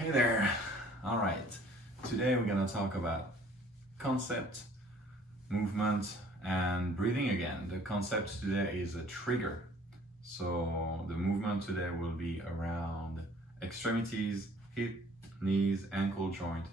Hey there. All right. Today we're going to talk about concept, movement, and breathing again. The concept today is a trigger. So the movement today will be around extremities, hip, knees, ankle joint,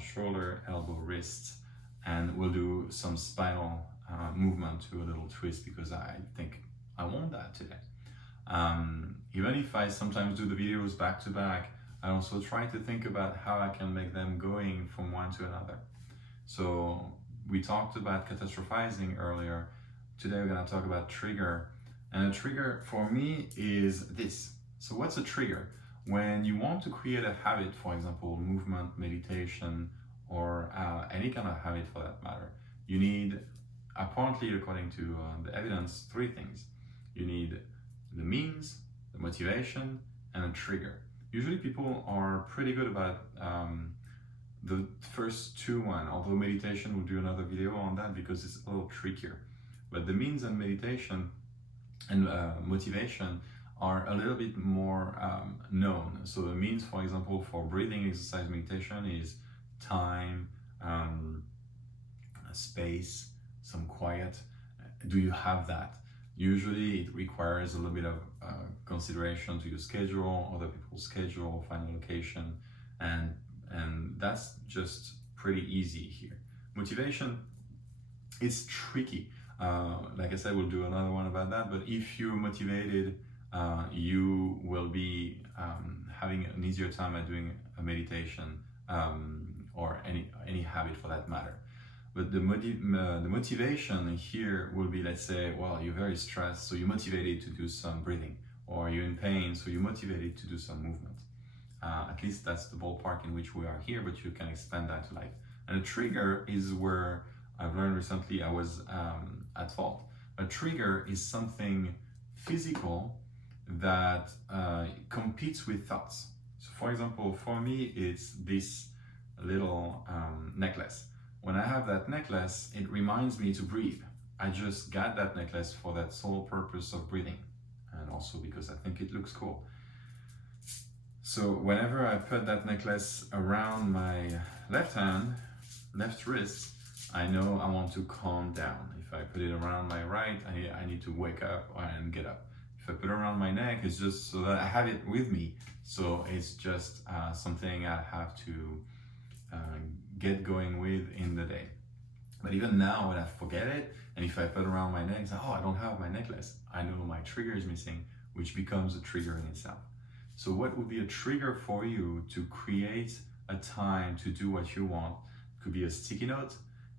shoulder, elbow, wrists, and we'll do some spinal movement to a little twist because I think I want that today. Even if I sometimes do the videos back to back, I also try to think about how I can make them going from one to another. So we talked about catastrophizing earlier. Today we're going to talk about trigger. And a trigger for me is this. So what's a trigger? When you want to create a habit, for example, movement, meditation, or any kind of habit for that matter, you need, apparently according to the evidence, three things. You need the means, the motivation, and a trigger. Usually people are pretty good about the first two although meditation, we'll do another video on that because it's a little trickier. But the means and meditation and motivation are a little bit more known. So the means, for example, for breathing exercise meditation is time, space, some quiet. Do you have that? Usually it requires a little bit of consideration to your schedule, other people's schedule, find a location, and that's just pretty easy here. Motivation, it's tricky. Like I said, we'll do another one about that, but if you're motivated, you will be having an easier time at doing a meditation or any habit for that matter. But the motivation here will be, let's say, well, you're very stressed, so you're motivated to do some breathing, or you're in pain, so you're motivated to do some movement. At least that's the ballpark in which we are here, but you can expand that to life. And a trigger is where I've learned recently I was at fault. A trigger is something physical that competes with thoughts. So for example, for me, it's this little necklace. When I have that necklace, it reminds me to breathe. I just got that necklace for that sole purpose of breathing, and also because I think it looks cool. So whenever I put that necklace around my left hand, left wrist, I know I want to calm down. If I put it around my right, I need to wake up and get up. If I put it around my neck, it's just so that I have it with me. So it's just something I have to get going with in the day. But even now, when I forget it, and if I put around my neck, oh, I don't have my necklace, I know my trigger is missing, which becomes a trigger in itself. So what would be a trigger for you to create a time to do what you want? It could be a sticky note,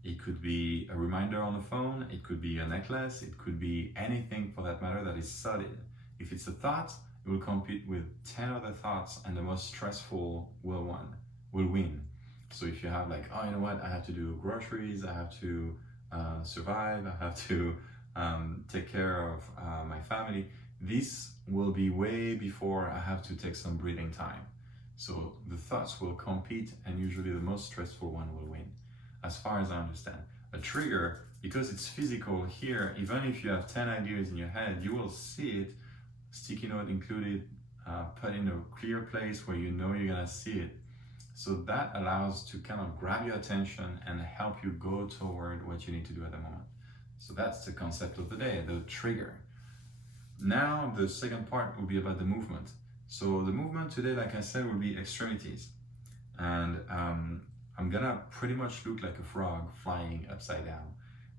it could be a reminder on the phone, it could be a necklace, it could be anything for that matter that is solid. If it's a thought, it will compete with 10 other thoughts, and the most stressful will win. So if you have like, oh, you know what, I have to do groceries, I have to survive, I have to take care of my family, this will be way before I have to take some breathing time. So the thoughts will compete, and usually the most stressful one will win, as far as I understand. A trigger, because it's physical here, even if you have 10 ideas in your head, you will see it, sticky note included, put in a clear place where you know you're gonna see it. So that allows to kind of grab your attention and help you go toward what you need to do at the moment. So that's the concept of the day, the trigger. Now the second part will be about the movement. So the movement today, like I said, will be extremities. And I'm gonna pretty much look like a frog flying upside down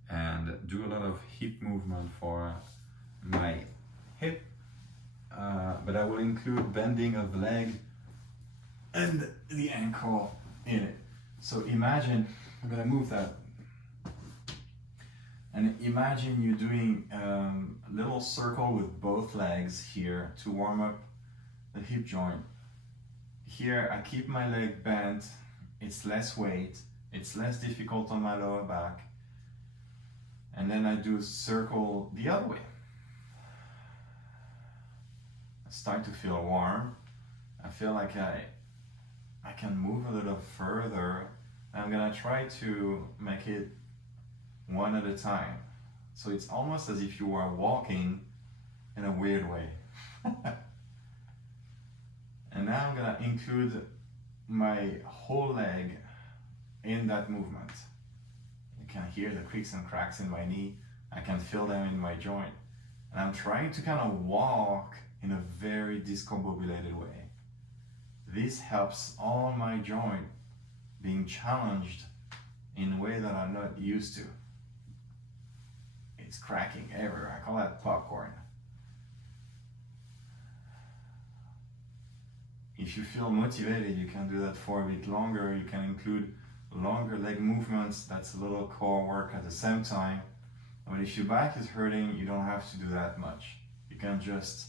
and do a lot of hip movement for my hip, but I will include bending of the leg and the ankle in it. So imagine, I'm gonna move that, and imagine you doing a little circle with both legs here to warm up the hip joint. Here I keep my leg bent, it's less weight, it's less difficult on my lower back, and then I do a circle the other way. I start to feel warm, I feel like I can move a little further. I'm gonna try to make it one at a time. So it's almost as if you are walking in a weird way. And now I'm gonna include my whole leg in that movement. You can hear the creaks and cracks in my knee. I can feel them in my joint. And I'm trying to kind of walk in a very discombobulated way. This helps all my joint being challenged in a way that I'm not used to. It's cracking everywhere. I call that popcorn. If you feel motivated, you can do that for a bit longer. You can include longer leg movements. That's a little core work at the same time. But if your back is hurting, you don't have to do that much. You can just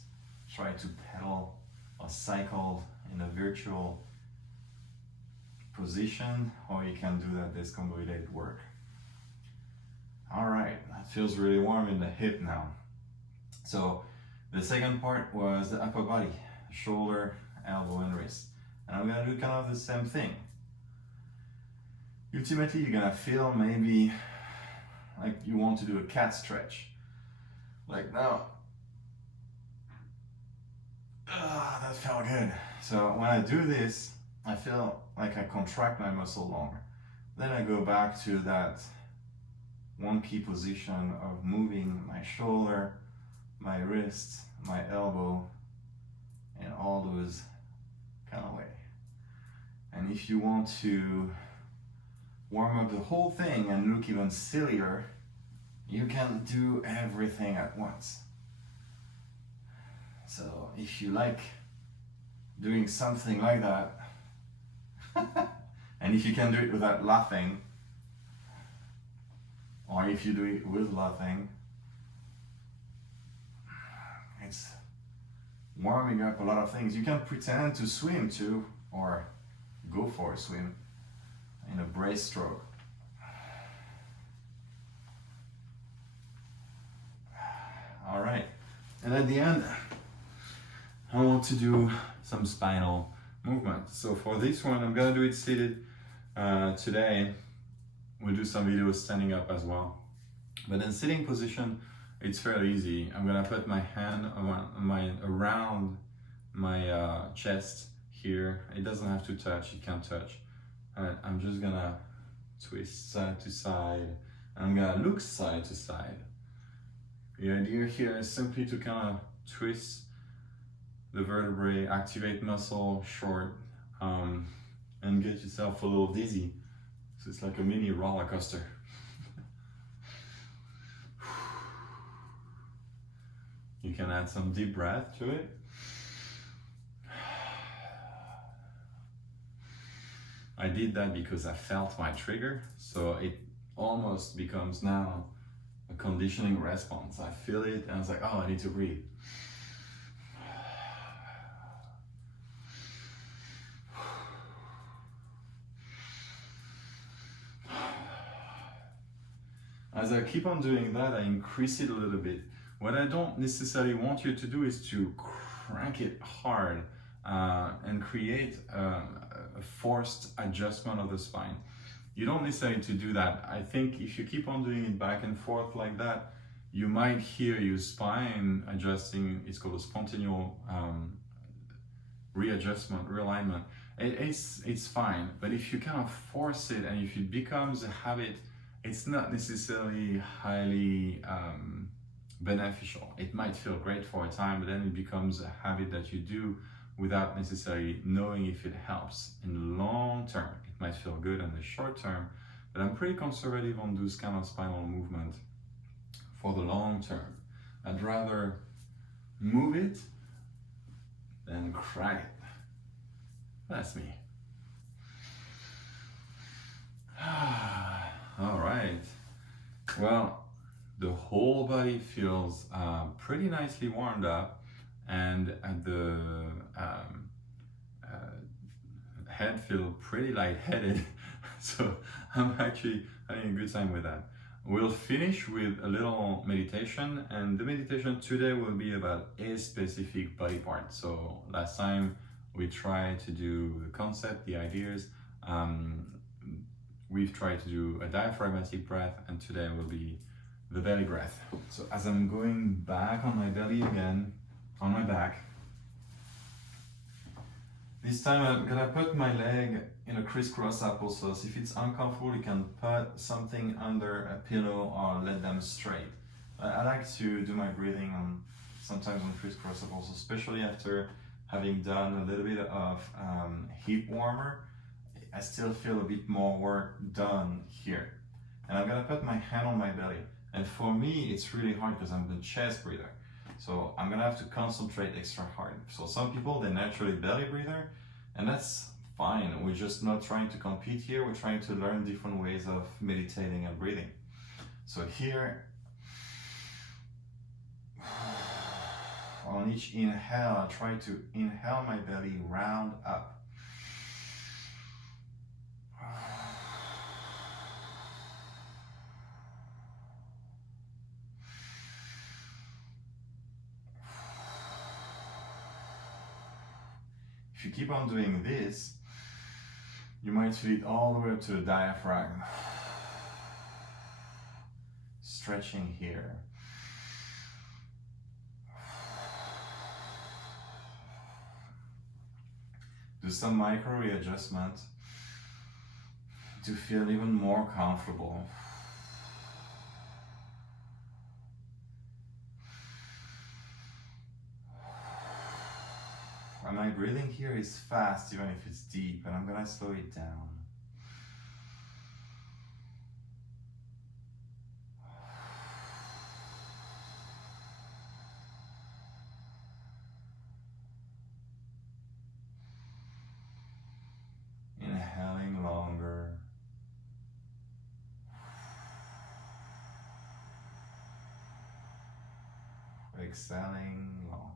try to pedal or cycle in a virtual position, or you can do that discombobulated work. All right, that feels really warm in the hip now. So the second part was the upper body, shoulder, elbow, and wrist. And I'm gonna do kind of the same thing. Ultimately, you're gonna feel maybe like you want to do a cat stretch. Like now, that felt good. So when I do this, I feel like I contract my muscle longer. Then I go back to that one key position of moving my shoulder, my wrist, my elbow, and all those kind of way. And if you want to warm up the whole thing and look even sillier, you can do everything at once. So if you like doing something like that, and if you can do it without laughing, or if you do it with laughing, it's warming up a lot of things. You can pretend to swim too, or go for a swim in a breaststroke. All right, and at the end, I want to do some spinal movement. So for this one, I'm gonna do it seated today. We'll do some videos standing up as well. But in sitting position, it's fairly easy. I'm gonna put my hand around my chest here. It doesn't have to touch, it can touch. I'm just gonna twist side to side. And I'm gonna look side to side. The idea here is simply to kind of twist the vertebrae, activate muscle short, and get yourself a little dizzy. So it's like a mini roller coaster. You can add some deep breath to it. I did that because I felt my trigger, so it almost becomes now a conditioning response. I feel it and I was like, oh, I need to breathe. As I keep on doing that, I increase it a little bit. What I don't necessarily want you to do is to crank it hard and create a forced adjustment of the spine. You don't necessarily need to do that. I think if you keep on doing it back and forth like that, you might hear your spine adjusting. It's called a spontaneous readjustment, realignment. It's fine, but if you kind of force it and if it becomes a habit, it's not necessarily highly beneficial. It might feel great for a time, but then it becomes a habit that you do without necessarily knowing if it helps. In the long term, it might feel good in the short term, but I'm pretty conservative on those kind of spinal movement for the long term. I'd rather move it than crack it. That's me. All right. Well, the whole body feels pretty nicely warmed up, and the head feels pretty lightheaded. So I'm actually having a good time with that. We'll finish with a little meditation, and the meditation today will be about a specific body part. So last time we tried to do the concept, the ideas. We've tried to do a diaphragmatic breath, and today will be the belly breath. So as I'm going back on my belly again, on my back, This time I'm gonna put my leg in a crisscross applesauce. If it's uncomfortable, you can put something under a pillow or let them straight. I like to do my breathing on sometimes on crisscross applesauce, especially after having done a little bit of heat warmer. I still feel a bit more work done here. And I'm gonna put my hand on my belly. And for me, it's really hard because I'm the chest breather. So I'm gonna have to concentrate extra hard. So some people, they're naturally belly breather, and that's fine. We're just not trying to compete here. We're trying to learn different ways of meditating and breathing. So here, on each inhale, I try to inhale my belly round up. If you keep on doing this, you might feel it all the way up to the diaphragm. Stretching here. Do some micro readjustment to feel even more comfortable. And my breathing here is fast, even if it's deep, and I'm gonna slow it down. Inhaling longer. Exhaling longer.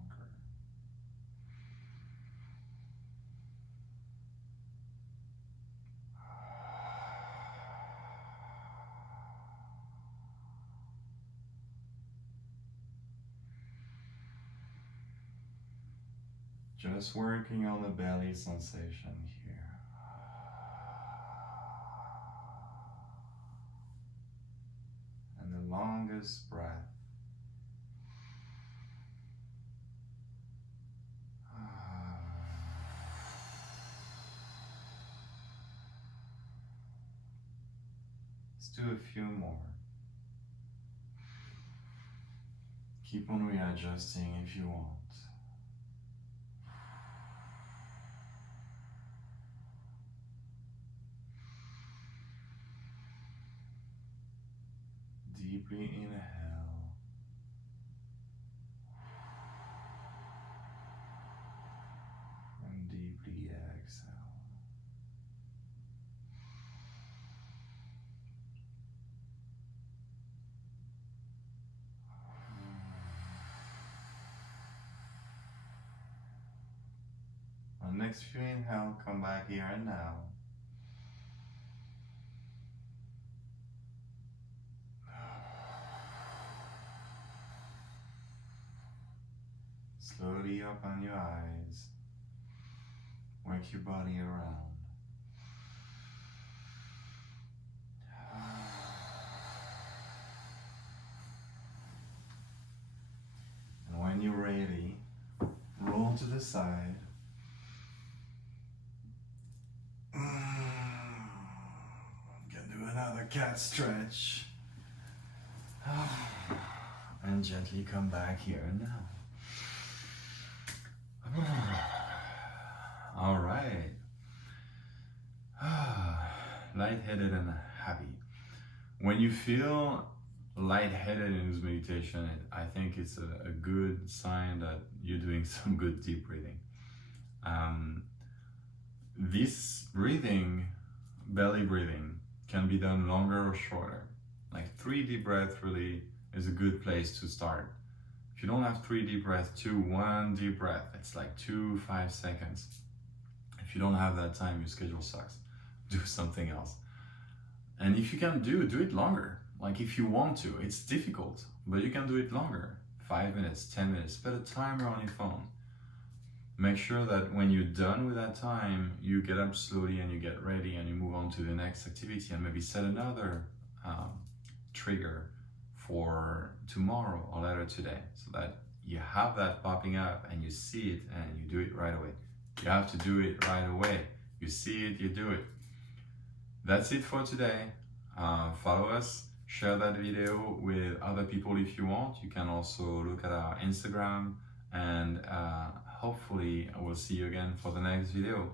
Just working on the belly sensation here. And the longest breath. Let's do a few more. Keep on readjusting if you want. Deeply inhale. And deeply exhale. On next few inhale, come back here and now. Slowly open your eyes. Work your body around. And when you're ready, roll to the side. Can do another cat stretch. And gently come back here and now. All right. Lightheaded and happy. When you feel lightheaded in this meditation, I think it's a good sign that you're doing some good deep breathing. This breathing, belly breathing, can be done longer or shorter. Like 3 deep breaths really is a good place to start. If you don't have 3 deep breaths, 1 deep breath. It's like 5 seconds. If you don't have that time, your schedule sucks. Do something else. And if you can do it longer. Like if you want to, it's difficult, but you can do it longer. 5 minutes, 10 minutes, put a timer on your phone. Make sure that when you're done with that time, you get up slowly and you get ready and you move on to the next activity and maybe set another trigger for tomorrow or later today so that you have that popping up and you see it and you do it right away. You have to do it right away. You see it, you do it. That's it for today. Follow us, share that video with other people if you want. You can also look at our Instagram, and hopefully I will see you again for the next video.